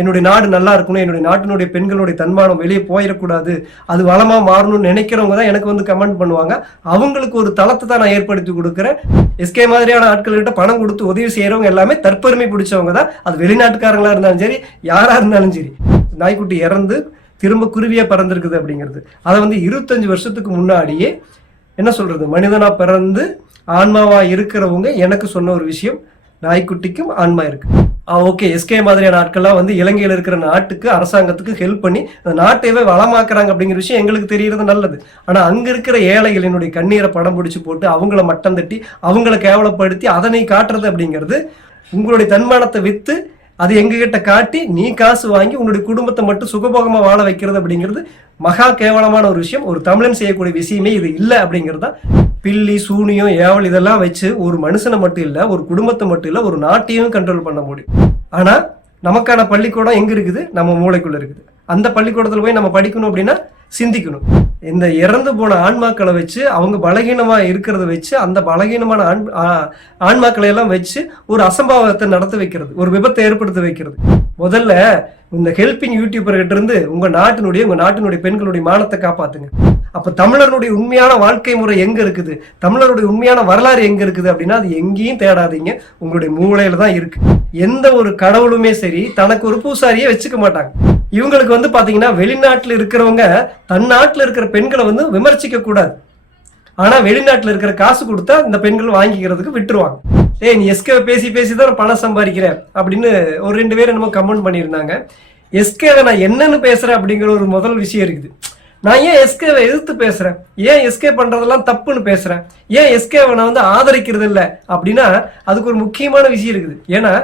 என்னுடைய நாடு நல்லா இருக்கணும், என்னுடைய நாட்டினுடைய பெண்களுடைய தன்மானம் வெளியே போயிடக்கூடாது, அது வளமா மாறணும்னு நினைக்கிறவங்க தான் எனக்கு வந்து கமெண்ட் பண்ணுவாங்க. அவங்களுக்கு ஒரு தளத்தை தான் நான் ஏற்படுத்தி கொடுக்குறேன். எஸ்கே மாதிரியான ஆட்கள்கிட்ட பணம் கொடுத்து உதவி செய்யறவங்க எல்லாமே தற்பெருமை பிடிச்சவங்க தான். அது வெளிநாட்டுக்காரங்களா இருந்தாலும் சரி, யாரா இருந்தாலும் சரி. நாய்க்குட்டி இறந்து திரும்ப குருவியா பறந்துருக்குது அப்படிங்கிறது, அதை வந்து 25 வருஷத்துக்கு முன்னாடியே என்ன சொல்றது, மனிதனா பிறந்து ஆன்மாவா இருக்கிறவங்க எனக்கு சொன்ன ஒரு விஷயம், நாய்க்குட்டிக்கும் ஆன்மா இருக்கு. ஓகே, எஸ்கே மாதிரியான ஆட்கள்லாம் வந்து இலங்கையில் இருக்கிற நாட்டுக்கு அரசாங்கத்துக்கு ஹெல்ப் பண்ணி அந்த நாட்டையவே வளமாக்குறாங்க அப்படிங்கிற விஷயம் எங்களுக்கு தெரியறது நல்லது. ஆனா அங்க இருக்கிற ஏழைகளினுடைய கண்ணீரை படம் பிடிச்சு போட்டு அவங்கள மட்டம் தட்டி அவங்கள கேவலப்படுத்தி அதனை காட்டுறது அப்படிங்கிறது, உங்களுடைய தன்மானத்தை வித்து அது எங்ககிட்ட காட்டி நீ காசு வாங்கி உன்னுடைய குடும்பத்தை மட்டும் சுகபோகமா வாழ வைக்கிறது அப்படிங்கிறது மகா கேவலமான ஒரு விஷயம். ஒரு தமிழன் செய்யக்கூடிய விஷயமே இது இல்லை அப்படிங்கிறது தான். பில்லி சூனியம் ஏவல் இதெல்லாம் வச்சு ஒரு மனுஷனை மட்டும் இல்லை, ஒரு குடும்பத்தை மட்டும் இல்லை, ஒரு நாட்டையும் கண்ட்ரோல் பண்ண முடியும். ஆனா நமக்கான பள்ளிக்கூடம் எங்க இருக்குது? நம்ம மூளைக்குள்ள இருக்குது. அந்த பள்ளிக்கூடத்துல போய் நம்ம படிக்கணும் அப்படின்னா சிந்திக்கணும். இந்த இறந்து போன ஆன்மாக்களை வச்சு அவங்க பலகீனமா இருக்கிறத வச்சு அந்த பலகீனமான ஆன்மாக்களை எல்லாம் வச்சு ஒரு அசம்பாவத்தை நடத்த வைக்கிறது, ஒரு விபத்தை ஏற்படுத்த வைக்கிறது. முதல்ல இந்த ஹெல்பிங் யூடியூபர் கிட்ட இருந்து உங்க நாட்டினுடைய பெண்களுடைய மானத்தை காப்பாத்துங்க. அப்ப தமிழருடைய உண்மையான வாழ்க்கை முறை எங்க இருக்குது, தமிழருடைய உண்மையான வரலாறு எங்க இருக்குது அப்படின்னா அது எங்கேயும் தேடாதீங்க, உங்களுடைய மூளையில தான் இருக்கு. எந்த ஒரு கடவுளுமே சரி தனக்கு ஒரு பூசாரியே வச்சுக்க மாட்டாங்க. இவங்களுக்கு வந்து பாத்தீங்கன்னா வெளிநாட்டுல இருக்கிறவங்க தன் நாட்டுல இருக்கிற பெண்களை வந்து விமர்சிக்க கூடாது. ஆனா வெளிநாட்டுல இருக்கிற காசு கொடுத்தா இந்த பெண்கள் வாங்கிக்கிறதுக்கு விட்டுருவாங்க. நீ எஸ்கே பேசி பேசிதான் பணம் சம்பாதிக்கிற அப்படின்னு ஒரு 2 பேர் என்னமோ கமெண்ட் பண்ணியிருந்தாங்க. எஸ்கேவை நான் என்னன்னு பேசுறேன் அப்படிங்கிற ஒரு முதல் விஷயம் இருக்குது. நான் ஏன் எஸ்கேவை எதிர்த்து பேசுறேன், ஏன் எஸ்கே பண்றதெல்லாம் தப்புன்னு பேசுறேன், ஏன் எஸ்கேவை நான் வந்து ஆதரிக்கிறது இல்லை அப்படின்னா அதுக்கு ஒரு முக்கியமான விஷயம் இருக்குது. ஏன்னா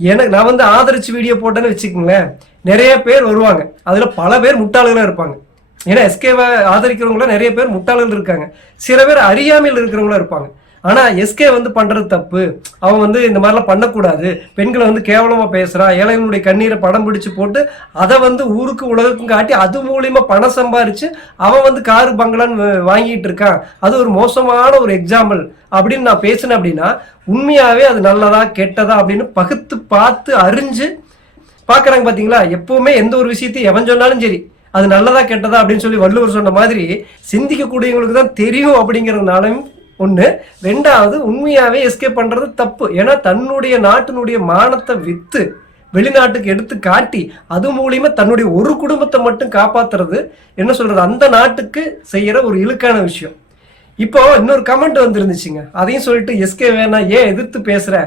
எனக்கு நான் வந்து ஆதரிச்சு வீடியோ போட்டேன்னு வச்சுக்கோங்களேன், நிறைய பேர் வருவாங்க, அதுல பல பேர் முட்டாள்களா இருப்பாங்க. ஏன்னா எஸ்கேவை ஆதரிக்கிறவங்கள நிறைய பேர் முட்டாள்கள் இருக்காங்க, சில பேர் அறியாமையில் இருக்கிறவங்களா இருப்பாங்க. ஆனா எஸ்கே வந்து பண்றது தப்பு, அவன் வந்து இந்த மாதிரிலாம் பண்ணக்கூடாது, பெண்களை வந்து கேவலமா பேசுறான், ஏழைகளுடைய கண்ணீரை படம் பிடிச்சு போட்டு அதை வந்து ஊருக்கு உலகக்கும் காட்டி அது மூலியமா பணம் சம்பாரிச்சு அவன் வந்து காரு பங்களான்னு வாங்கிட்டு இருக்கான், அது ஒரு மோசமான ஒரு எக்ஸாம்பிள் அப்படின்னு நான் பேசினேன் அப்படின்னா உண்மையாவே அது நல்லதா கெட்டதா அப்படின்னு பகுத்து பார்த்து அறிஞ்சு பாக்குறாங்க. பாத்தீங்களா, எப்பவுமே எந்த ஒரு விஷயத்தையும் எவன் சொன்னாலும் சரி அது நல்லதா கெட்டதா அப்படின்னு சொல்லி வள்ளுவர் சொன்ன மாதிரி சிந்திக்கக்கூடியவங்களுக்கு தான் தெரியும் அப்படிங்கிறதுனாலும் ஒண்ணு. ரெண்டாவது, உண்மையாவே எஸ்கேப் பண்றது தப்பு. ஏன்னா தன்னுடைய நாட்டினுடைய மானத்தை வித்து வெளிநாட்டுக்கு எடுத்து காட்டி அது மூலியமா தன்னுடைய ஒரு குடும்பத்தை மட்டும் காப்பாத்துறது என்ன சொல்றது, அந்த நாட்டுக்கு செய்யற ஒரு இழுக்கான விஷயம். இப்போ இன்னொரு கமெண்ட் வந்துருந்துச்சுங்க, அதையும் சொல்லிட்டு எஸ்கே வேணா ஏன் எதிர்த்து பேசுற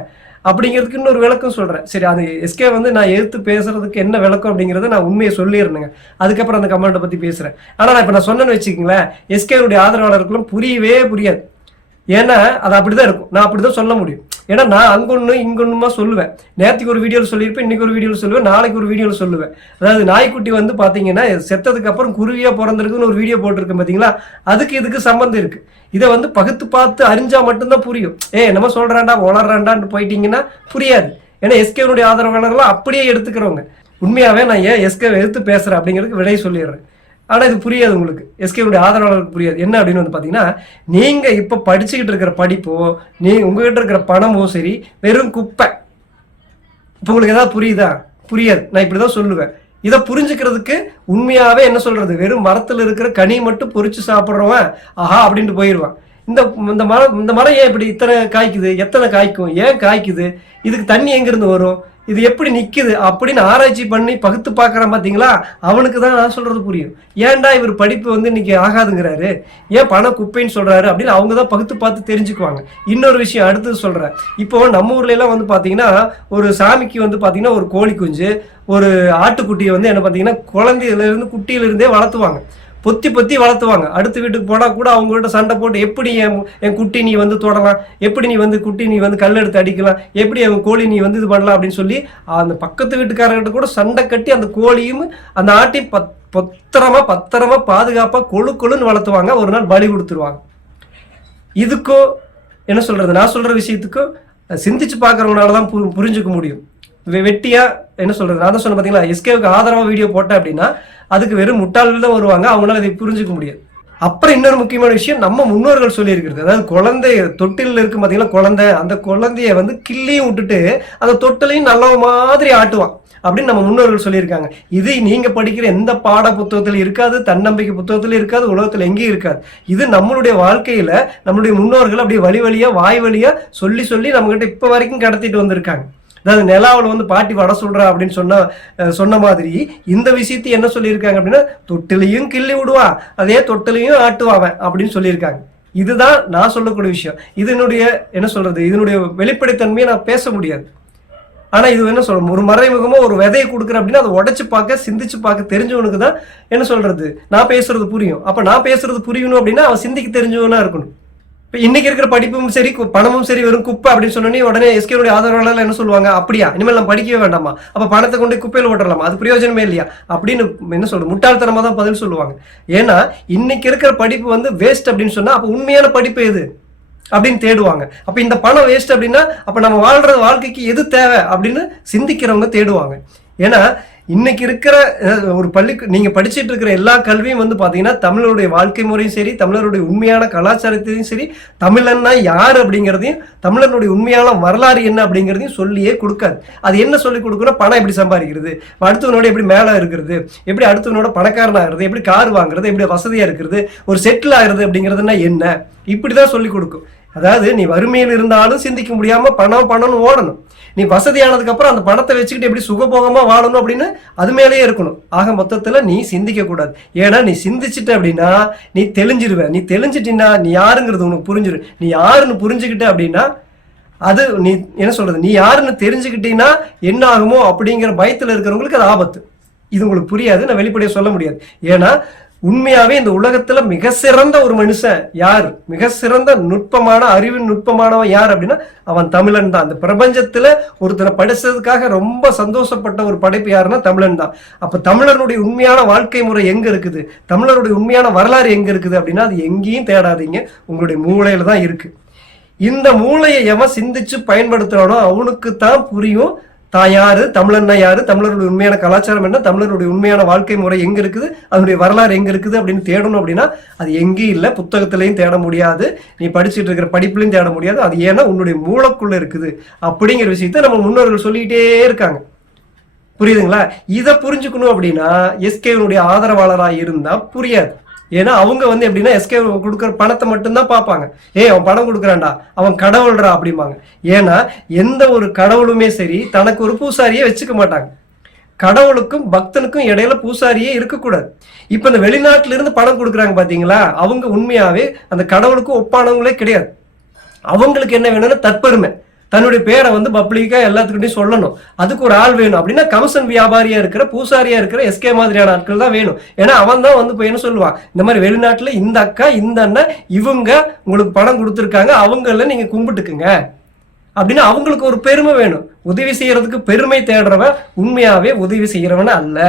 அப்படிங்கிறதுக்கு இன்னொரு விளக்கம் சொல்றேன். சரி, அது எஸ்கே வந்து நான் எதிர்த்து பேசுறதுக்கு என்ன விளக்கம் அப்படிங்கறத நான் உண்மையை சொல்லிடுறேங்க, அதுக்கப்புறம் அந்த கமெண்ட்டை பத்தி பேசுறேன். ஆனா நான் இப்ப நான் சொன்னேன்னு வச்சுக்கோங்களேன், எஸ்கேவுடைய ஆதரவாளர்களும் புரியவே புரியாது. ஏன்னா அது அப்படிதான் இருக்கும், நான் அப்படிதான் சொல்ல முடியும். ஏன்னா நான் அங்கொன்னு இங்கொன்னுமா சொல்லுவேன். நேற்றுக்கு ஒரு வீடியோவில் சொல்லியிருப்பேன், இன்னைக்கு ஒரு வீடியோவில் சொல்லுவேன், நாளைக்கு ஒரு வீடியோவில் சொல்லுவேன். அதாவது நாய்க்குட்டி வந்து பாத்தீங்கன்னா செத்ததுக்கு அப்புறம் குருவியா பிறந்திருக்குன்னு ஒரு வீடியோ போட்டிருக்கேன் பாத்தீங்களா, அதுக்கு இதுக்கு சம்பந்தம் இருக்கு. இதை வந்து பகுத்து பார்த்து அறிஞ்சா மட்டும்தான் புரியும். நம்ம சொல்றாண்டா வளர்றாண்டான்னு போயிட்டீங்கன்னா புரியாது. ஏன்னா எஸ்கேனுடைய ஆதரவாளர்கள்லாம் அப்படியே எடுத்துக்கிறவங்க. உண்மையாவே நான் ஏன் எஸ்கே எடுத்து பேசுறேன் அப்படிங்கிறதுக்கு விடை சொல்லிடுறேன். ஆனா இது புரியாது உங்களுக்கு, எஸ்கேனுடைய ஆதரவாளருக்கு புரியாது. என்ன அப்படின்னு வந்து பாத்தீங்கன்னா, நீங்க இப்ப படிச்சுக்கிட்டு இருக்கிற படிப்போ உங்ககிட்ட இருக்கிற பணமோ சரி வெறும் குப்பை. இப்ப உங்களுக்கு ஏதாவது புரியுதா? புரியாது. நான் இப்படிதான் சொல்லுவேன். இதை புரிஞ்சுக்கிறதுக்கு உண்மையாவே என்ன சொல்றது, வெறும் மரத்துல இருக்கிற கனி மட்டும் பொறிச்சு சாப்பிட்றவன் ஆஹா அப்படின்ட்டு போயிடுவான். இந்த மரம் ஏன் இப்படி இத்தனை காய்க்குது, எத்தனை காய்க்கும், ஏன் காய்க்குது, இதுக்கு தண்ணி எங்கிருந்து வரும், இது எப்படி நிக்குது அப்படின்னு ஆராய்ச்சி பண்ணி பகுத்து பாக்குறான் பாத்தீங்களா, அவனுக்கு தான் நான் சொல்றது புரியும். ஏன்டா இவர் படிப்பு வந்து இன்னைக்கு ஆகாதுங்கிறாரு, ஏன் பணம் குப்பைன்னு சொல்றாரு அப்படின்னு அவங்க தான் பகுத்து பார்த்து தெரிஞ்சுக்குவாங்க. இன்னொரு விஷயம் அடுத்தது சொல்றேன். இப்போ நம்ம ஊர்ல எல்லாம் வந்து பாத்தீங்கன்னா ஒரு சாமிக்கு வந்து பாத்தீங்கன்னா ஒரு கோழி குஞ்சு ஒரு ஆட்டுக்குட்டியை வந்து என்ன பாத்தீங்கன்னா குழந்தையில இருந்து குட்டியில இருந்தே வளர்த்துவாங்க, பொத்தி பொத்தி வளர்த்துவாங்க. அடுத்த வீட்டுக்கு போனா கூட அவங்ககிட்ட சண்டை போட்டு எப்படி என் குட்டி நீ வந்து தொடலாம், எப்படி நீ வந்து குட்டி நீ வந்து கல் எடுத்து அடிக்கலாம், எப்படி என் கோழி நீ வந்து இது பண்ணலாம் அப்படின்னு சொல்லி அந்த பக்கத்து வீட்டுக்காரர்கிட்ட கூட சண்டை கட்டி அந்த கோழியும் அந்த ஆட்டையும் பத்திரமா பாதுகாப்பா கொழுன்னு வளர்த்துவாங்க. ஒரு நாள் பலி கொடுத்துருவாங்க. இதுக்கோ என்ன சொல்றது, நான் சொல்ற விஷயத்துக்கும் சிந்திச்சு பாக்குறவங்களாலதான் புரிஞ்சுக்க முடியும். வெட்டியா என்ன சொல்றது, நான் தான் சொன்ன பாத்தீங்களா, எஸ்கேவுக்கு ஆதரவா வீடியோ போட்டேன் அப்படின்னா அதுக்கு வெறும் முட்டாள்கள் தான் வருவாங்க, அவங்களால இதை புரிஞ்சுக்க முடியாது. அப்புறம் இன்னொரு முக்கியமான விஷயம் நம்ம முன்னோர்கள் சொல்லியிருக்கிறது, அதாவது குழந்தை தொட்டில் இருக்கு பார்த்தீங்களா, குழந்தை அந்த குழந்தைய வந்து கிள்ளியும் விட்டுட்டு அந்த தொட்டிலையும் நல்ல மாதிரி ஆட்டுவான் அப்படின்னு நம்ம முன்னோர்கள் சொல்லியிருக்காங்க. இது நீங்க படிக்கிற எந்த பாட புத்தகத்துல இருக்காது, தன்னம்பிக்கை புத்தகத்துல இருக்காது, உலகத்துல எங்கேயும் இருக்காது. இது நம்மளுடைய வாழ்க்கையில நம்மளுடைய முன்னோர்கள் அப்படியே வழி வழியா வாய் வழியா சொல்லி சொல்லி நம்ம கிட்ட இப்ப வரைக்கும் கடத்திட்டு வந்திருக்காங்க. அதாவது நிலாவில் வந்து பாட்டி வட சொல்றா அப்படின்னு சொன்ன மாதிரி இந்த விஷயத்தை என்ன சொல்லியிருக்காங்க அப்படின்னா, தொட்டிலையும் கிள்ளி விடுவா, அதே தொட்டிலையும் ஆட்டுவாவன் அப்படின்னு சொல்லியிருக்காங்க. இதுதான் நான் சொல்லக்கூடிய விஷயம். இதனுடைய என்ன சொல்றது, இதனுடைய வெளிப்படைத்தன்மையை நான் பேச முடியாது. ஆனா இது என்ன சொல்றோம், ஒரு மறைமுகமா ஒரு விதையை கொடுக்குறேன் அப்படின்னா அதை உடைச்சு பார்க்க சிந்திச்சு பார்க்க தெரிஞ்சவனுக்கு தான் என்ன சொல்றது நான் பேசுறது புரியும். அப்ப நான் பேசுறது புரியணும் அப்படின்னா அவன் சிந்திக்க தெரிஞ்சவனா இருக்கணும். இப்போ இன்னைக்கு இருக்கிற படிப்பும் சரி பணமும் சரி வெறும் குப்பை அப்படின்னு சொன்னோன்னே உடனே எஸ்கேனுடைய ஆதரவாளர்கள் என்ன சொல்லுவாங்க, அப்படியா இனிமேல் நம்ம படிக்கவே வேண்டாமா, அப்ப பணத்தை கொண்டு குப்பையில் ஓட்டலாமா, அது பிரயோஜனமே இல்லையா அப்படின்னு என்ன சொல்றது முட்டாள்தனமா தான் பதில் சொல்லுவாங்க. ஏன்னா இன்னைக்கு இருக்கிற படிப்பு வந்து வேஸ்ட் அப்படின்னு சொன்னா அப்ப உண்மையான படிப்பு எது அப்படின்னு தேடுவாங்க. அப்ப இந்த பணம் வேஸ்ட் அப்படின்னா அப்ப நம்ம வாழ்ற வாழ்க்கைக்கு எது தேவை அப்படின்னு சிந்திக்கிறவங்க தேடுவாங்க. ஏன்னா இன்னைக்கு இருக்கிற ஒரு நீங்க படிச்சுட்டு இருக்கிற எல்லா கல்வியும் வந்து பாத்தீங்கன்னா தமிழருடைய வாழ்க்கை முறையும் சரி, தமிழருடைய உண்மையான கலாச்சாரத்தையும் சரி, தமிழன்னா யாரு அப்படிங்கிறதையும் தமிழனுடைய உண்மையான வரலாறு என்ன அப்படிங்கிறதையும் சொல்லியே கொடுக்காது. அது என்ன சொல்லி கொடுக்கணும், பணம் எப்படி சம்பாதிக்கிறது, அடுத்தவனோட எப்படி மேல இருக்கிறது, எப்படி அடுத்தவனோட பணக்காரன் ஆகிறது, எப்படி கார் வாங்குறது, எப்படி வசதியா இருக்கிறது, ஒரு செட்டில் ஆகுறது அப்படிங்கிறதுனா என்ன, இப்படிதான் சொல்லி கொடுக்கும். அதாவது நீ வறுமையில் இருந்தாலும் சிந்திக்க முடியாம பணம்னு ஓடணும், நீ வசதியானதுக்கு அப்புறம் அந்த பணத்தை வச்சுக்கிட்டு எப்படி சுகபோகமா வாழணும் அப்படின்னு அது மேலேயே இருக்கணும். ஆக மொத்தத்துல நீ சிந்திக்க கூடாது. ஏன்னா நீ சிந்திச்சுட்ட அப்படின்னா நீ தெளிஞ்சிருவ. நீ தெளிஞ்சிட்டீன்னா நீ யாருங்கிறது உனக்கு புரிஞ்சிரு. நீ யாருன்னு புரிஞ்சுக்கிட்ட அப்படின்னா அது நீ என்ன சொல்றது, நீ யாருன்னு தெரிஞ்சுக்கிட்டீங்கன்னா என்ன ஆகுமோ அப்படிங்கிற பயத்துல இருக்கிறவங்களுக்கு அது ஆபத்து. இது உங்களுக்கு புரியாது, நான் வெளிப்படையா சொல்ல முடியாது. ஏன்னா உண்மையாவே இந்த உலகத்துல மிக சிறந்த ஒரு மனுஷன் யார், மிக சிறந்த நுட்பமான அறிவின் நுட்பமானவன் யார் அப்படின்னா அவன் தமிழன் தான். அந்த பிரபஞ்சத்துல ஒருத்தனை படிச்சதுக்காக ரொம்ப சந்தோஷப்பட்ட ஒரு படைப்பு யாருன்னா தமிழன் தான். அப்ப தமிழனுடைய உண்மையான வாழ்க்கை முறை எங்க இருக்குது, தமிழருடைய உண்மையான வரலாறு எங்க இருக்குது அப்படின்னா அது எங்கேயும் தேடாதீங்க, உங்களுடைய மூளையில தான் இருக்கு. இந்த மூளையை எவன் சிந்திச்சு பயன்படுத்துறானோ அவனுக்கு தான் புரியும் தான் யாரு, தமிழன்னா யாரு, தமிழருடைய உண்மையான கலாச்சாரம் என்ன, தமிழருடைய உண்மையான வாழ்க்கை முறை எங்க இருக்குது, அதனுடைய வரலாறு எங்க இருக்குது அப்படின்னு தேடணும். அப்படின்னா அது எங்கேயும் இல்லை, புத்தகத்திலையும் தேட முடியாது, நீ படிச்சுட்டு இருக்கிற படிப்புலையும் தேட முடியாது. அது ஏன்னா உன்னுடைய மூளைக்குள்ள இருக்குது அப்படிங்கிற விஷயத்த நம்ம முன்னோர்கள் சொல்லிக்கிட்டே இருக்காங்க. புரியுதுங்களா? இதை புரிஞ்சுக்கணும் அப்படின்னா எஸ்கேனுடைய ஆதரவாளராக இருந்தா புரியாது. ஏன்னா அவங்க வந்து எப்படின்னா எஸ்கே கொடுக்குற பணத்தை மட்டும்தான் பார்ப்பாங்க. அவன் பணம் கொடுக்குறான்டா, அவன் கடவுள்றா அப்படிம்பாங்க. ஏன்னா எந்த ஒரு கடவுளுமே சரி தனக்கு ஒரு பூசாரியே வச்சுக்க மாட்டாங்க. கடவுளுக்கும் பக்தனுக்கும் இடையில பூசாரியே இருக்கக்கூடாது. இப்ப இந்த வெளிநாட்டுல இருந்து பணம் கொடுக்குறாங்க பாத்தீங்களா, அவங்க உண்மையாவே அந்த கடவுளுக்கும் ஒப்பானவங்களே கிடையாது. அவங்களுக்கு என்ன வேணும்னா தற்பெருமை, தன்னுடைய பேரை வந்து பப்ளிக்கா எல்லாத்துக்கிட்டையும் சொல்லணும், அதுக்கு ஒரு ஆள் வேணும். அப்படின்னா கமிஷன் வியாபாரியா இருக்கிற பூசாரியா இருக்கிற எஸ்கே மாதிரியான ஆட்கள் தான் வேணும். ஏன்னா அவன் தான் வந்து இப்போ என்ன சொல்லுவான், இந்த மாதிரி வெளிநாட்டுல இந்த அக்கா இந்த அண்ணன் இவங்க உங்களுக்கு பணம் கொடுத்துருக்காங்க, அவங்கள நீங்க கும்பிட்டுக்குங்க அப்படின்னு அவங்களுக்கு ஒரு பெருமை வேணும். உதவி செய்யறதுக்கு பெருமை தேடுறவன் உண்மையாவே உதவி செய்யறவன அல்ல.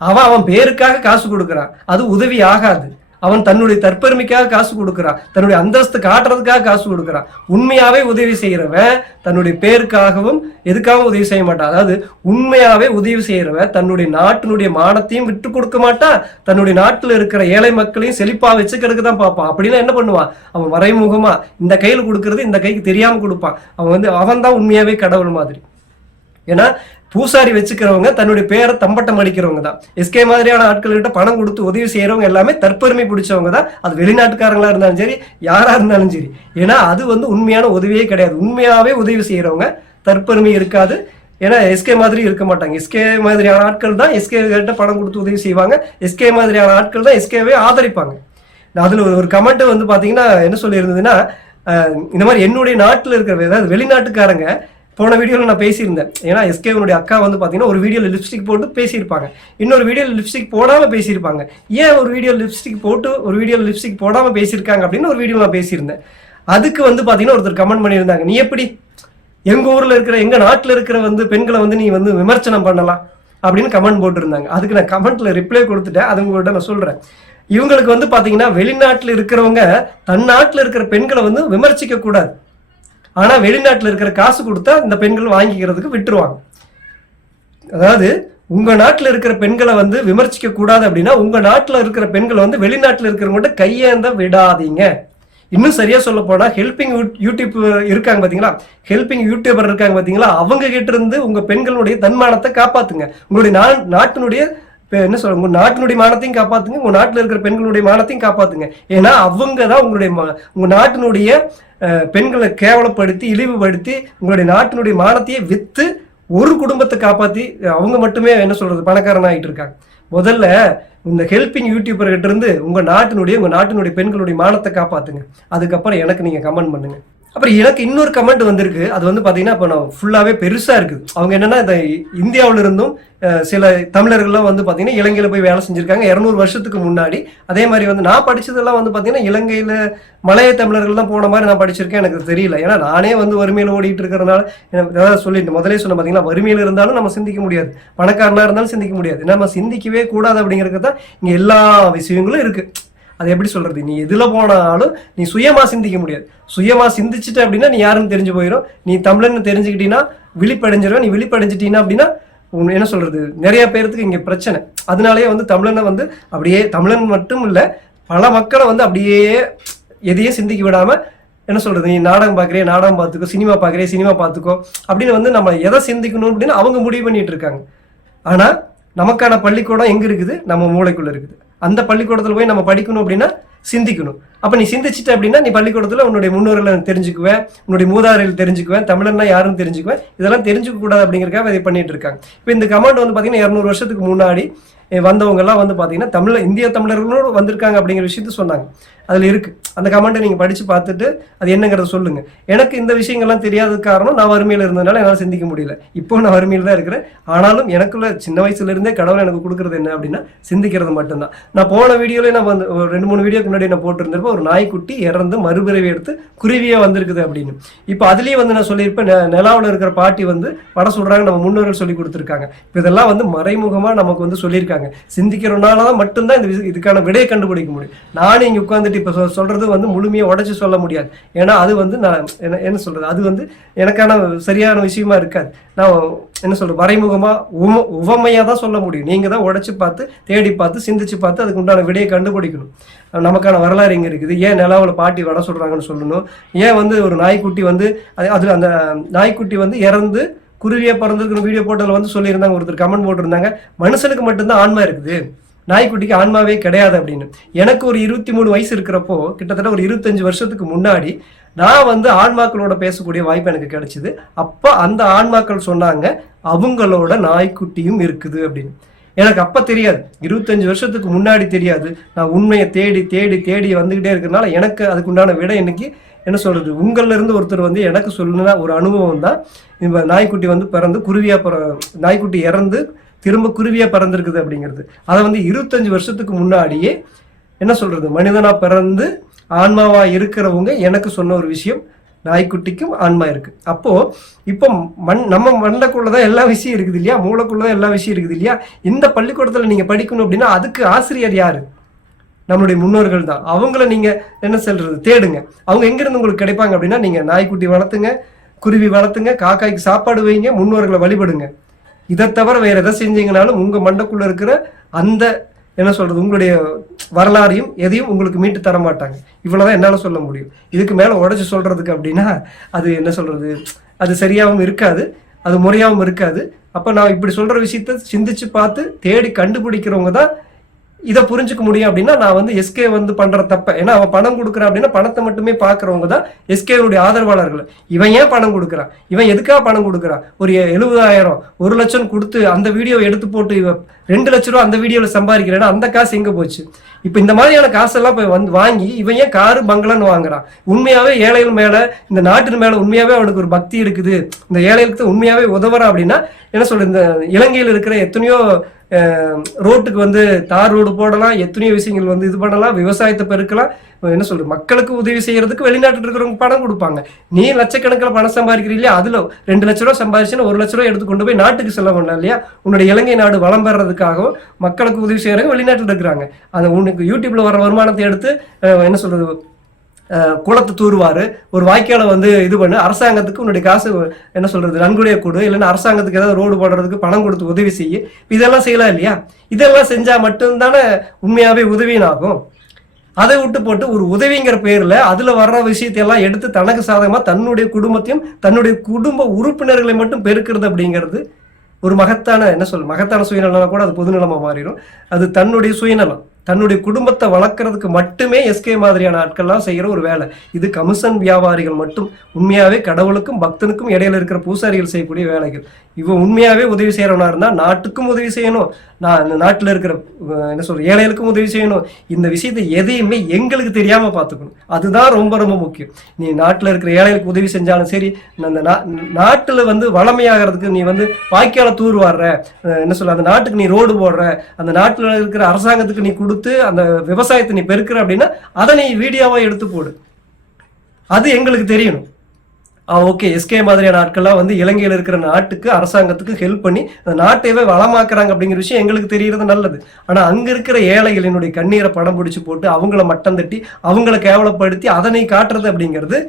அவன் பேருக்காக காசு கொடுக்குறான், அது உதவி ஆகாது. அவன் தன்னுடைய தற்பெருமைக்காக காசு கொடுக்குறான், தன்னுடைய அந்தஸ்து காட்டுறதுக்காக காசு கொடுக்குறான். உண்மையாவே உதவி செய்யறவன் தன்னுடைய பேருக்காகவும் எதுக்காகவும் உதவி செய்ய மாட்டான். அதாவது உண்மையாவே உதவி செய்யறவன் தன்னுடைய நாட்டினுடைய மானத்தையும் விட்டு கொடுக்க மாட்டான், தன்னுடைய நாட்டில் இருக்கிற ஏழை மக்களையும் செழிப்பா வச்சுக்கிறதுக்கு தான் பார்ப்பான். அப்படின்னா என்ன பண்ணுவான், அவன் மறைமுகமா இந்த கையில் கொடுக்கறது இந்த கைக்கு தெரியாம கொடுப்பான். அவன் தான் உண்மையாவே கடவுள் மாதிரி. ஏன்னா பூசாரி வச்சுக்கிறவங்க தன்னுடைய பேரை தம்பட்டம் அடிக்கிறவங்க தான். எஸ்கே மாதிரியான ஆட்கள்கிட்ட பணம் கொடுத்து உதவி செய்யறவங்க எல்லாமே தற்பெருமை பிடிச்சவங்க தான். அது வெளிநாட்டுக்காரங்களா இருந்தாலும் சரி யாரா இருந்தாலும் சரி. ஏன்னா அது வந்து உண்மையான உதவியே கிடையாது. உண்மையாவே உதவி செய்யறவங்க தற்பெருமை இருக்காது. ஏன்னா எஸ்கே மாதிரி இருக்க மாட்டாங்க. எஸ்கே மாதிரியான ஆட்கள் தான் எஸ்கே கிட்ட பணம் கொடுத்து உதவி செய்வாங்க. எஸ்கே மாதிரியான ஆட்கள் தான் எஸ்கேவே ஆதரிப்பாங்க. அதுல ஒரு கமெண்ட் வந்து பாத்தீங்கன்னா என்ன சொல்லி இருந்ததுன்னா, இந்த மாதிரி என்னுடைய நாட்டில் இருக்கிற அதாவது வெளிநாட்டுக்காரங்க போன வீடியோவில் நான் பேசியிருந்தேன். ஏன்னா எஸ்கேவனுடைய அக்கா வந்து பார்த்தீங்கன்னா ஒரு வீடியோவில் லிப்ஸ்டிக் போட்டு பேசியிருப்பாங்க, இன்னொரு வீடியோவில் லிப்ஸ்டிக் போடாமல் பேசியிருப்பாங்க. ஏன் ஒரு வீடியோ லிப்ஸ்டிக் போட்டு ஒரு வீடியோவில் லிப்ஸ்டிக் போடாமல் பேசியிருக்காங்க அப்படின்னு ஒரு வீடியோ நான் பேசியிருந்தேன். அதுக்கு வந்து பார்த்தீங்கன்னா ஒருத்தர் கமெண்ட் பண்ணியிருந்தாங்க, நீ எப்படி எங்கள் ஊரில் இருக்கிற எங்கள் நாட்டில் இருக்கிற வந்து பெண்களை வந்து நீ வந்து விமர்சனம் பண்ணலாம் அப்படின்னு கமெண்ட் போட்டுருந்தாங்க. அதுக்கு நான் கமெண்ட்ல ரிப்ளை கொடுத்துட்டேன், அது உங்கள்கிட்ட நான் சொல்கிறேன். இவங்களுக்கு வந்து பார்த்தீங்கன்னா வெளிநாட்டில் இருக்கிறவங்க தன் நாட்டில் இருக்கிற பெண்களை வந்து விமர்சிக்க கூடாது, ஆனா வெளிநாட்டுல இருக்கிற காசு கொடுத்தா இந்த பெண்கள் வாங்கிக்கிறதுக்கு விட்டுருவாங்க. அதாவது உங்க நாட்டுல இருக்கிற பெண்களை வந்து விமர்சிக்க கூடாது அப்படின்னா உங்க நாட்டுல இருக்கிற பெண்களை வந்து வெளிநாட்டுல இருக்கிறவங்கள்ட்ட கையேந்த விடாதீங்க. இன்னும் சரியா சொல்ல போனா ஹெல்பிங் யூடியூப் இருக்காங்க பாத்தீங்களா, ஹெல்பிங் யூடியூபர் இருக்காங்க பாத்தீங்களா, அவங்க கிட்ட இருந்து உங்க பெண்களுடைய தன்மானத்தை காப்பாத்துங்க. உங்களுடைய நாட்டினுடைய என்ன சொல்ற உங்க நாட்டினுடைய மானத்தையும் காப்பாத்துங்க, உங்க நாட்டுல இருக்கிற பெண்களுடைய மானத்தையும் காப்பாத்துங்க. ஏன்னா அவங்க தான் உங்க நாட்டினுடைய பெண்களை கேவலப்படுத்தி இழிவுபடுத்தி உங்களுடைய நாட்டினுடைய மானத்தையே வித்து ஒரு குடும்பத்தை காப்பாத்தி அவங்க மட்டுமே என்ன சொல்றது பணக்காரன் ஆகிட்டு இருக்காங்க. முதல்ல இந்த ஹெல்பிங் யூடியூபர் கிட்ட இருந்து உங்க நாட்டினுடைய பெண்களுடைய மானத்தை காப்பாத்துங்க. அதுக்கப்புறம் எனக்கு நீங்க கமெண்ட் பண்ணுங்க. அப்புறம் எனக்கு இன்னொரு கமெண்ட் வந்திருக்கு. அது வந்து பாத்தீங்கன்னா இப்போ நான் ஃபுல்லாவே பெருசா இருக்குது. அவங்க என்னன்னா இந்த இந்தியாவில இருந்தும் சில தமிழர்கள்லாம் வந்து பாத்தீங்கன்னா இலங்கையில போய் வேலை செஞ்சிருக்காங்க 200 வருஷத்துக்கு முன்னாடி. அதே மாதிரி வந்து நான் படிச்சதெல்லாம் வந்து பாத்தீங்கன்னா இலங்கையில மலைய தமிழர்கள் தான் போன மாதிரி நான் படிச்சிருக்கேன். எனக்கு தெரியல, ஏன்னா நானே வந்து வறுமையில ஓடிட்டு இருக்கிறதுனால ஏதாவது சொல்லிட்டு முதலே சொன்ன பாத்தீங்கன்னா வறுமையில இருந்தாலும் நம்ம சிந்திக்க முடியாது, பணக்காரனா இருந்தாலும் சிந்திக்க முடியாது. நம்ம சிந்திக்கவே கூடாது அப்படிங்கிறது தான் இங்க எல்லா விஷயங்களும் இருக்கு. அது எப்படி சொல்றது, நீ எதுல போனாலும் நீ சுயமா சிந்திக்க முடியாது. சுயமா சிந்திச்சுட்ட அப்படின்னா நீ யாருன்னு தெரிஞ்சு போயிடும். நீ தமிழன்னு தெரிஞ்சுக்கிட்டீங்கன்னா விழிப்படைஞ்சிடும். நீ விழிப்படைஞ்சிட்டீங்கன்னா அப்படின்னா என்ன சொல்றது நிறைய பேருக்கு இங்க பிரச்சனை. அதனாலேயே வந்து தமிழனை வந்து அப்படியே தமிழன் மட்டும் இல்ல பல மக்களை வந்து அப்படியே எதையும் சிந்திக்க விடாம என்ன சொல்றது, நீ நாடகம் பாக்குறிய நாடகம் பார்த்துக்கோ, சினிமா பாக்குறிய சினிமா பார்த்துக்கோ அப்படின்னு வந்து நம்ம எதை சிந்திக்கணும் அப்படின்னு அவங்க முடிவு பண்ணிட்டு இருக்காங்க. ஆனா நமக்கான பள்ளிக்கூடம் எங்க இருக்குது, நம்ம மூளைக்குள்ள இருக்குது. அந்த பள்ளிக்கூடத்துல போய் நம்ம படிக்கணும் அப்படின்னா சிந்திக்கணும். அப்ப நீ சிந்திச்சிட்ட அப்படின்னா நீ பள்ளிக்கூடத்துல உன்னுடைய முன்னோர்களை தெரிஞ்சுக்குவேன், உன்னுடைய மூதாதைகள் தெரிஞ்சுக்குவேன், தமிழன்னா யாருன்னு தெரிஞ்சுக்குவேன். இதெல்லாம் தெரிஞ்சுக்க கூடாது அப்படிங்கிறக்காக இதை பண்ணிட்டு இருக்காங்க. இப்ப இந்த கமெண்ட் வந்து பாத்தீங்கன்னா 200 வருஷத்துக்கு முன்னாடி வந்தவங்க எல்லாம் வந்து பாத்தீங்கன்னா இந்திய தமிழர்களோடு வந்திருக்காங்க அப்படிங்கிற விஷயத்த சொன்னாங்க. அதுல இருக்கு அந்த கமெண்ட்டை நீங்க படிச்சு பார்த்துட்டு அது என்னங்கிறத சொல்லுங்க. எனக்கு இந்த விஷயங்கள்லாம் தெரியாத காரணம் நான் வறுமையில இருந்ததுனால என்னால் சிந்திக்க முடியல. இப்போ நான் வறுமையில தான் இருக்கிறேன். ஆனாலும் எனக்குள்ள சின்ன வயசுல இருந்தே கடவுள் எனக்கு கொடுக்கறது என்ன அப்படின்னா சிந்திக்கிறது மட்டும்தான். நான் போன வீடியோல நான் வந்து ஒரு 2-3 வீடியோக்கு முன்னாடி நான் போட்டிருந்திருப்பேன் ஒரு நாய்க்குட்டி இறந்து மறுபிறவி எடுத்து குருவியா வந்திருக்குது அப்படின்னு. இப்போ அதுலயே வந்து நான் சொல்லியிருப்பேன் நிலாவில் இருக்கிற பாட்டி வந்து படம் சொல்றாங்க, நம்ம முன்னோர்கள் சொல்லி கொடுத்துருக்காங்க. இப்போ இதெல்லாம் வந்து மறைமுகமா நமக்கு வந்து சொல்லியிருக்காங்க. சிந்திக்கிறனாலதான் மட்டும்தான் இதுக்கான விடையை கண்டுபிடிக்க முடியும். நானும் இங்க உட்கார்ந்துட்டு இப்ப சொல்றது வந்து முழுமையா உடைச்சு சொல்ல முடியாது. ஏன்னா அது வந்து நான் என்ன சொல்றது அது வந்து எனக்கான சரியான விஷயமா இருக்காது. நான் என்ன சொல்றது மறைமுகமா உவமையா தான் சொல்ல முடியும். நீங்க தான் உடைச்சு பார்த்து தேடி பார்த்து சிந்திச்சு பார்த்து அதுக்கு உண்டான விடையை கண்டுபிடிக்கணும். நமக்கான வரலாறு எங்க இருக்குது, ஏன் நிலாவுல பாட்டி வட சொல்றாங்கன்னு சொல்லணும், ஏன் வந்து ஒரு நாய்க்குட்டி வந்து அதுல அந்த நாய்க்குட்டி வந்து இறந்து குருவியா பிறந்திருக்கிற வீடியோ போட்டோல வந்து சொல்லியிருந்தாங்க. ஒருத்தர் கமெண்ட் போட்டிருந்தாங்க மனுஷனுக்கு மட்டும்தான் ஆன்மா இருக்குது, நாய்க்குட்டிக்கு ஆன்மாவே கிடையாது அப்படின்னு. எனக்கு ஒரு 23 வயசு இருக்கிறப்போ கிட்டத்தட்ட ஒரு 25 வருஷத்துக்கு முன்னாடி நான் வந்து ஆன்மாக்களோட பேசக்கூடிய வாய்ப்பு எனக்கு கிடைச்சிது. அப்ப அந்த ஆன்மாக்கள் சொன்னாங்க அவங்களோட நாய்க்குட்டியும் இருக்குது அப்படின்னு. எனக்கு அப்ப தெரியாது, 25 வருஷத்துக்கு முன்னாடி தெரியாது. நான் உண்மையை தேடி தேடி தேடி வந்துகிட்டே இருக்கிறதுனால எனக்கு அதுக்கு உண்டான விட இன்னைக்கு என்ன சொல்றது உங்கள்ல இருந்து ஒருத்தர் வந்து எனக்கு சொல்லுன ஒரு அனுபவம் தான். இந்த நாய்க்குட்டி வந்து பிறந்து நாய்க்குட்டி இறந்து திரும்ப குருவியா பறந்திருக்குது அப்படிங்கிறது. அதை வந்து 25 வருஷத்துக்கு முன்னாடியே என்ன சொல்றது மனிதனா பிறந்து ஆன்மாவா இருக்கிறவங்க எனக்கு சொன்ன ஒரு விஷயம், நாய்க்குட்டிக்கும் ஆன்மா இருக்கு. அப்போ இப்போ நம்ம மண்ணுக்குள்ளதான் எல்லா விஷயம் இருக்குது இல்லையா, மூளைக்குள்ளதான் எல்லா விஷயம் இருக்குது இல்லையா. இந்த பள்ளிக்கூடத்துல நீங்க படிக்கணும் அப்படின்னா அதுக்கு ஆசிரியர் யாரு, நம்மளுடைய முன்னோர்கள் தான். அவங்கள நீங்க என்ன சொல்றது தேடுங்க. அவங்க எங்க இருந்து உங்களுக்கு கிடைப்பாங்க அப்படின்னா நீங்க நாய்க்குட்டி வளர்த்துங்க, குருவி வளர்த்துங்க, காக்காய்க்கு சாப்பாடு வைங்க, முன்னோர்களை வழிபடுங்க. இதை தவிர வேற எதை செஞ்சீங்கனாலும் உங்க மண்டைக்குள்ள இருக்கிற அந்த என்ன சொல்றது உங்களுடைய வரலாறையும் எதையும் உங்களுக்கு மீட்டு தர மாட்டாங்க. இவ்வளவுதான் என்னால சொல்ல முடியும். இதுக்கு மேல உடைச்சு சொல்றதுக்கு அப்படின்னா அது என்ன சொல்றது அது சரியாகவும் இருக்காது, அது முறையாகவும் இருக்காது. அப்ப நான் இப்படி சொல்ற விஷயத்த சிந்திச்சு பார்த்து தேடி கண்டுபிடிக்கிறவங்க தான் இதை புரிஞ்சுக்க முடியும். அப்படின்னா நான் வந்து எஸ்கே வந்து பண்ற தப்ப, ஏன்னா அவன் பணம் கொடுக்குறான் அப்படின்னா பணத்தை மட்டுமே பாக்குறவங்க தான் எஸ்கேனுடைய ஆதரவாளர்கள். இவன் ஏன் பணம் கொடுக்குறான், இவன் எதுக்காக பணம் கொடுக்குறான், ஒரு 70,000 1 லட்சம் கொடுத்து அந்த வீடியோவை எடுத்து போட்டு இவன் 2 லட்ச ரூபா அந்த வீடியோல சம்பாதிக்கிறேன்னா அந்த காசு எங்க போச்சு? இப்ப இந்த மாதிரியான காசெல்லாம் போய் வந்து வாங்கி இவன் ஏன் காரு பங்களான்னு வாங்குறான்? உண்மையாவே ஏழைகள் மேல இந்த நாட்டின் மேல உண்மையாவே அவனுக்கு ஒரு பக்தி இருக்குது, இந்த ஏழைகளுக்கு உண்மையாவே உதவுறான் அப்படின்னா என்ன சொல்ற இந்த இலங்கையில் இருக்கிற எத்தனையோ ரோட்டுக்கு வந்து தார் ரோடு போடலாம், எத்தனையோ விஷயங்கள் வந்து இது பண்ணலாம், விவசாயத்தை பெருக்கலாம், என்ன சொல்றது மக்களுக்கு உதவி செய்யறதுக்கு வெளிநாட்டில் இருக்கிறவங்க பணம் கொடுப்பாங்க. நீ லட்சக்கணக்கில் பணம் சம்பாதிக்கிறீங்களா, அதுல 2 லட்ச ரூபா சம்பாதிச்சுன்னா 1 லட்ச ரூபா எடுத்து கொண்டு போய் நாட்டுக்கு செலவு பண்ணலாம் இல்லையா? உன்னுடைய இலங்கை நாடு வளம் பெறதுக்காகவும் மக்களுக்கு உதவி செய்யறவங்க வெளிநாட்டில் இருக்கிறாங்க. அந்த உனக்கு யூடியூப்ல வர வருமானத்தை எடுத்து என்ன சொல்றது குளத்தை தூருவாரு, ஒரு வாய்க்காலை வந்து இது பண்ணு, அரசாங்கத்துக்கு உன்னுடைய காசு என்ன சொல்றது நன்கொடைய கொடு, இல்லைன்னா அரசாங்கத்துக்கு ஏதாவது ரோடு போடுறதுக்கு பணம் கொடுத்து உதவி செய்ய, இதெல்லாம் செய்யலாம் இல்லையா? இதெல்லாம் செஞ்சா மட்டும்தானே உண்மையாவே உதவினாகும். அதை விட்டு போட்டு ஒரு உதவிங்கிற பேர்ல அதுல வர்ற விஷயத்தையெல்லாம் எடுத்து தனக்கு சாதகமா தன்னுடைய குடும்பத்தையும் தன்னுடைய குடும்ப உறுப்பினர்களை மட்டும் பெருக்கிறது அப்படிங்கிறது ஒரு மகத்தான சுயநலம் கூட அது பொதுநலமா மாறிடும். அது தன்னுடைய சுயநலம், தன்னுடைய குடும்பத்தை வளர்க்கறதுக்கு மட்டுமே எஸ்கே மாதிரியான ஆட்கள்லாம் செய்யற ஒரு வேலை. இது கமிஷன் வியாபாரிகள் மட்டும். உண்மையாவே கடவுளுக்கும் பக்தனுக்கும் இடையில இருக்கிற பூசாரிகள் செய்யக்கூடிய வேலைகள். இவன் உண்மையாவே உதவி செய்யறவனா இருந்தா நாட்டுக்கும் உதவி செய்யணும், நாட்டுல இருக்கிற ஏழைகளுக்கும் உதவி செய்யணும். இந்த விஷயத்தை எதையுமே எங்களுக்கு தெரியாம பார்த்துக்கணும். அதுதான் ரொம்ப ரொம்ப முக்கியம். நீ நாட்டுல இருக்கிற ஏழைகளுக்கு உதவி செஞ்சாலும் சரி, அந்த நாட்டுல வந்து வளமையாகிறதுக்கு நீ வந்து வாய்க்கால தூர் வர்ற, அந்த நாட்டுக்கு நீ ரோடு போடுற, அந்த நாட்டுல இருக்கிற அரசாங்கத்துக்கு நீ அந்த விவசாயத்தை நீ பெருக்கிற அப்படின்னா அதை நீ வீடியோவா எடுத்து போடு. அது எங்களுக்கு தெரியணும். ஓகே, எஸ்கே மாதிரியான ஆட்கள்லாம் வந்து இலங்கையில் இருக்கிற நாட்டுக்கு அரசாங்கத்துக்கு ஹெல்ப் பண்ணி அந்த நாட்டையவே வளமாக்குறாங்க அப்படிங்கிற விஷயம் எங்களுக்கு தெரியறது நல்லது. ஆனா அங்க இருக்கிற ஏழைகளினுடைய கண்ணீரை படம் பிடிச்சு போட்டு அவங்கள மட்டம் தட்டி அவங்களை கேவலப்படுத்தி அதை நீ காட்டுறது அப்படிங்கிறது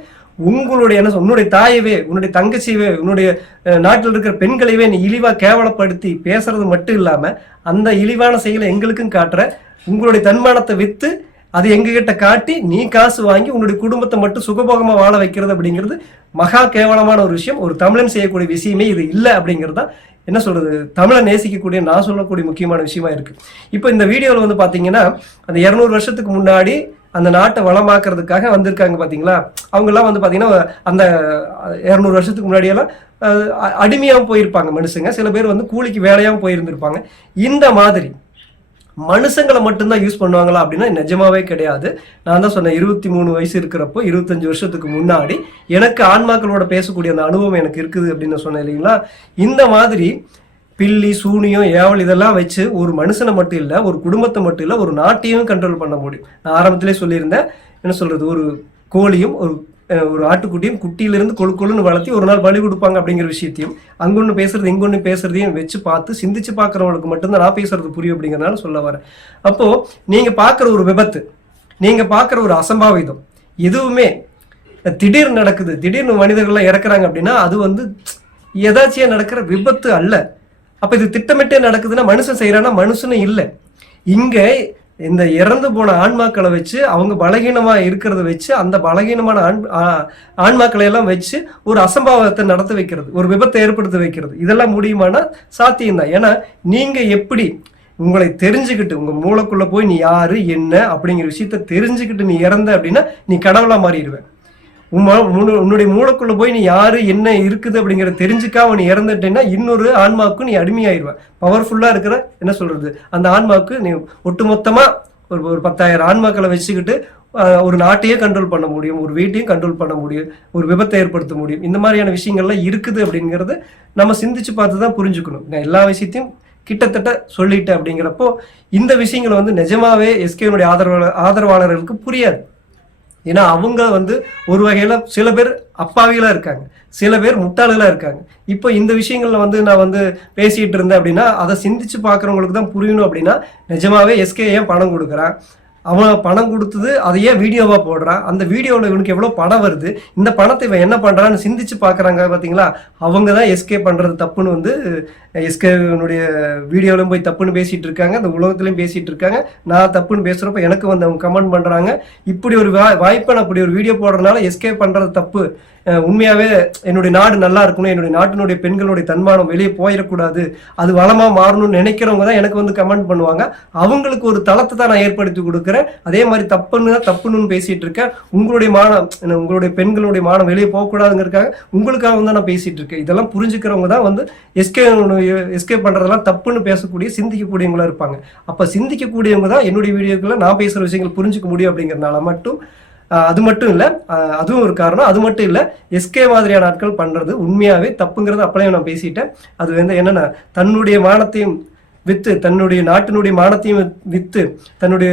உன்னுடைய தாயவே, உன்னுடைய தங்கச்சியவே, உன்னுடைய நாட்டில் இருக்கிற பெண்களையே நீ இழிவா கேவலப்படுத்தி பேசுறது மட்டும் இல்லாம அந்த இழிவான செயலை எங்களுக்கும் காட்டுற, உங்களுடைய தன்மானத்தை வித்து அது எங்ககிட்ட காட்டி நீ காசு வாங்கி உன்னுடைய குடும்பத்தை மட்டும் சுகபோகமா வாழ வைக்கிறது அப்படிங்கிறது மகா கேவலமான ஒரு விஷயம். ஒரு தமிழன் செய்யக்கூடிய விஷயமே இது இல்லை அப்படிங்கிறது தான் தமிழை நேசிக்கக்கூடிய நான் சொல்லக்கூடிய முக்கியமான விஷயமா இருக்கு. இப்போ இந்த வீடியோவில் வந்து பாத்தீங்கன்னா அந்த 200 வருஷத்துக்கு முன்னாடி அந்த நாட்டை வளமாக்குறதுக்காக வந்திருக்காங்க பாத்தீங்களா. அவங்க எல்லாம் வந்து பாத்தீங்கன்னா அந்த 200 வருஷத்துக்கு முன்னாடியெல்லாம் அடிமையாகவும் போயிருப்பாங்க மனுஷங்க. சில பேர் வந்து கூலிக்கு வேலையாகவும் போயிருந்திருப்பாங்க. இந்த மாதிரி மனுஷங்களை மட்டும்தான் யூஸ் பண்ணுவாங்களா அப்படின்னா நிஜமாவே கிடையாது. நான் தான் சொன்னேன், 23 வயசு இருக்கிறப்போ 25 வருஷத்துக்கு முன்னாடி எனக்கு ஆன்மாக்களோட பேசக்கூடிய அந்த அனுபவம் எனக்கு இருக்குது அப்படின்னு சொன்னேன் இல்லைங்களா. இந்த மாதிரி பில்லி, சூனியம், ஏவல் இதெல்லாம் வச்சு ஒரு மனுஷனை மட்டும் இல்லை, ஒரு குடும்பத்தை மட்டும் இல்லை, ஒரு நாட்டையும் கண்ட்ரோல் பண்ண முடியும். நான் ஆரம்பத்திலே சொல்லியிருந்தேன், ஒரு கோழியும் ஒரு ஆட்டுக்குட்டியும் குட்டியிலிருந்து கொழுன்னு வளர்த்தி ஒரு நாள் பலி கொடுப்பாங்க அப்படிங்கிற விஷயத்தையும் அங்கொன்னு பேசுறது இங்கொன்னு பேசுறதையும் வச்சு பார்த்து சிந்திச்சு பார்க்குறவங்களுக்கு மட்டும்தான் நான் பேசுறது புரியும் அப்படிங்கிறதுனால சொல்ல வரேன். அப்போ நீங்க பார்க்குற ஒரு விபத்து, நீங்க பார்க்குற ஒரு அசம்பாவிதம் எதுவுமே திடீர்னு நடக்குது, திடீர்னு மனிதர்கள்லாம் இறக்குறாங்க அப்படின்னா அது வந்து எதாச்சியா நடக்கிற விபத்து அல்ல. அப்ப இது திட்டமிட்டே நடக்குதுன்னா மனுஷன் செய்யறான்னா மனுஷனும் இல்லை. இங்க இந்த இறந்து போன ஆன்மாக்களை வச்சு அவங்க பலகீனமா இருக்கிறத வச்சு அந்த பலகீனமான ஆன்மாக்களை எல்லாம் வச்சு ஒரு அசம்பாவத்தை நடத்த வைக்கிறது, ஒரு விபத்தை ஏற்படுத்த வைக்கிறது, இதெல்லாம் முடியுமானா சாத்தியம்தான். ஏன்னா நீங்க எப்படி உங்களை தெரிஞ்சுக்கிட்டு உங்க மூளைக்குள்ள போய் நீ யாரு என்ன அப்படிங்கிற விஷயத்த தெரிஞ்சுக்கிட்டு நீ இறந்த அப்படின்னா நீ கடவுளா மாறிடுவேன். உன்னுடைய மூளைக்குள்ள போய் நீ யாரு என்ன இருக்குது அப்படிங்கிற தெரிஞ்சுக்காம நீ இறந்துட்டேன்னா இன்னொரு ஆன்மாவுக்கு நீ அடிமையாயிருவேன். பவர்ஃபுல்லா இருக்கிற அந்த ஆன்மாவுக்கு நீ ஒட்டுமொத்தமா ஒரு 10,000 ஆன்மாக்களை வச்சுக்கிட்டு ஒரு நாட்டையே கண்ட்ரோல் பண்ண முடியும், ஒரு வீட்டையும் கண்ட்ரோல் பண்ண முடியும், ஒரு விபத்தை ஏற்படுத்த முடியும். இந்த மாதிரியான விஷயங்கள்லாம் இருக்குது அப்படிங்கிறது நம்ம சிந்திச்சு பார்த்து தான் புரிஞ்சுக்கணும். நான் எல்லா விஷயத்தையும் கிட்டத்தட்ட சொல்லிட்டேன் அப்படிங்கிறப்போ இந்த விஷயங்கள் வந்து நிஜமாவே எஸ்கேனுடைய ஆதரவாளர்களுக்கு புரியாது. ஏன்னா அவங்க வந்து ஒரு வகையில சில பேர் அப்பாவிகளா இருக்காங்க, சில பேர் முட்டாள்களா இருக்காங்க. இப்போ இந்த விஷயங்கள்ல வந்து நான் வந்து பேசிட்டு இருந்தேன் அப்படின்னா அதை சிந்திச்சு பாக்குறவங்களுக்கு தான் புரியணும். அப்படின்னா நிஜமாவே எஸ்கே ஏன் பணம் கொடுக்குறான், அவன் பணம் கொடுத்தது அதையே வீடியோவா போடுறான், அந்த வீடியோவில் இவனுக்கு எவ்வளோ பணம் வருது, இந்த பணத்தை இவன் என்ன பண்றான்னு சிந்திச்சு பாக்குறாங்க பார்த்தீங்களா. அவங்க தான் எஸ்கே பண்றது தப்புன்னு வந்து எஸ்கேனுடைய வீடியோலையும் போய் தப்புன்னு பேசிட்டு இருக்காங்க, அந்த உலகத்துலையும் பேசிட்டு இருக்காங்க. நான் தப்புன்னு பேசுறப்ப எனக்கு வந்து அவங்க கமெண்ட் பண்றாங்க. இப்படி ஒரு வாய்ப்பை நான் அப்படி ஒரு வீடியோ போடுறதுனால எஸ்கே பண்றது தப்பு, உண்மையாவே என்னுடைய நாடு நல்லா இருக்கணும், என்னுடைய நாட்டினுடைய பெண்களுடைய தன்மானம் வெளியே போயிடக்கூடாது, அது வளமா மாறணும்னு நினைக்கிறவங்க தான் எனக்கு வந்து கமெண்ட் பண்ணுவாங்க. அவங்களுக்கு ஒரு தளத்தை தான் நான் ஏற்படுத்தி கொடுக்குறேன். அதே மாதிரி தப்புன்னு பேசிட்டு இருக்கேன். உங்களுடைய பெண்களுடைய மானம் வெளியே போகக்கூடாதுங்கிறதுக்காக உங்களுக்காக வந்து நான் பேசிட்டு இருக்கேன். இதெல்லாம் புரிஞ்சுக்கிறவங்க தான் வந்து எஸ்கே பண்றதெல்லாம் தப்புன்னு பேசக்கூடிய சிந்திக்கக்கூடியவங்களா இருப்பாங்க. அப்ப சிந்திக்கக்கூடியவங்க தான் என்னுடைய வீடியோக்களை நான் பேசுற விஷயங்கள் புரிஞ்சுக்க முடியும் அப்படிங்கறதுனால மட்டும். அது மட்டும் இல்ல, அதுவும் ஒரு காரணம். அது மட்டும் இல்ல, எஸ்கே மாதிரியான ஆட்கள் பண்றது உண்மையாவே தப்புங்கிறது அப்பளையும் நான் பேசிட்டேன். அது வந்து என்னன்னா தன்னுடைய மானத்தையும் வித்து, தன்னுடைய நாட்டினுடைய மானத்தையும் வித்து, தன்னுடைய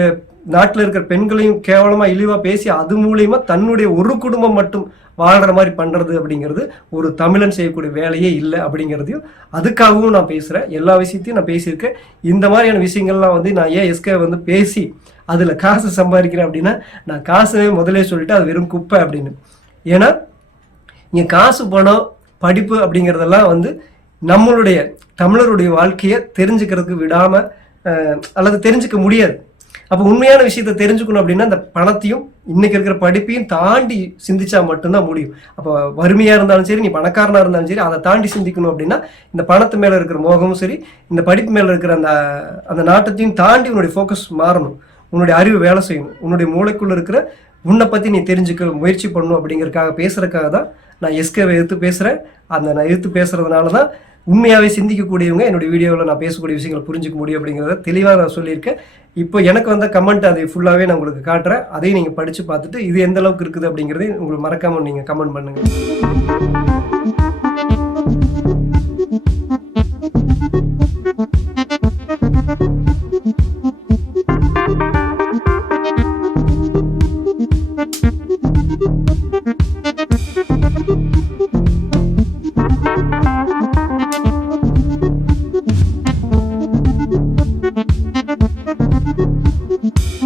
நாட்டில் இருக்கிற பெண்களையும் கேவலமாக இழிவாக பேசி அது மூலியமா தன்னுடைய ஒரு குடும்பம் மட்டும் வாழ்கிற மாதிரி பண்ணுறது அப்படிங்கிறது ஒரு தமிழன் செய்யக்கூடிய வேலையே இல்லை அப்படிங்கிறதையும் அதுக்காகவும் நான் பேசுகிறேன். எல்லா விஷயத்தையும் நான் பேசியிருக்கேன். இந்த மாதிரியான விஷயங்கள்லாம் வந்து நான் ஏன் எஸ்கே வந்து பேசி அதில் காசு சம்பாதிக்கிறேன் அப்படின்னா, நான் காசு முதலே சொல்லிட்டு அது வெறும் குப்பை அப்படின்னு. ஏன்னா இங்கே காசு பணம் படிப்பு அப்படிங்கிறதெல்லாம் வந்து நம்மளுடைய தமிழருடைய வாழ்க்கையை தெரிஞ்சுக்கிறதுக்கு விடாமல் அல்லது தெரிஞ்சுக்க முடியாது. அப்போ உண்மையான விஷயத்த தெரிஞ்சுக்கணும் அப்படின்னா அந்த பணத்தையும் இன்னைக்கு இருக்கிற படிப்பையும் தாண்டி சிந்திச்சா மட்டும்தான் முடியும். அப்போ வறுமையாக இருந்தாலும் சரி, நீ பணக்காரனாக இருந்தாலும் சரி, அதை தாண்டி சிந்திக்கணும் அப்படின்னா இந்த பணத்து மேலே இருக்கிற மோகமும் சரி, இந்த படிப்பு மேலே இருக்கிற அந்த நாட்டத்தையும் தாண்டி உன்னுடைய ஃபோக்கஸ் மாறணும். உன்னுடைய அறிவு வேலை செய்யணும். உன்னுடைய மூளைக்குள்ளே இருக்கிற உன்னை பற்றி நீ தெரிஞ்சுக்க முயற்சி பண்ணணும் அப்படிங்கிறதுக்காக பேசுறதுக்காக தான் நான் எஸ்கேவை எதிர்த்து பேசுகிறேன். நான் எதிர்த்து பேசுறதுனால தான் உண்மையாகவே சிந்திக்கக்கூடியவங்க என்னுடைய வீடியோவில் நான் பேசக்கூடிய விஷயங்களை புரிஞ்சுக்க முடியும் அப்படிங்கிறத தெளிவாக நான் சொல்லியிருக்கேன். இப்போ எனக்கு வந்த கமெண்ட் அதை ஃபுல்லாகவே நான் உங்களுக்கு காட்டுறேன். அதையும் நீங்கள் படித்து பார்த்துட்டு இது எந்த அளவுக்கு இருக்குது அப்படிங்கிறதையும் உங்களுக்கு மறக்காமல் நீங்கள் கமெண்ட் பண்ணுங்கள்.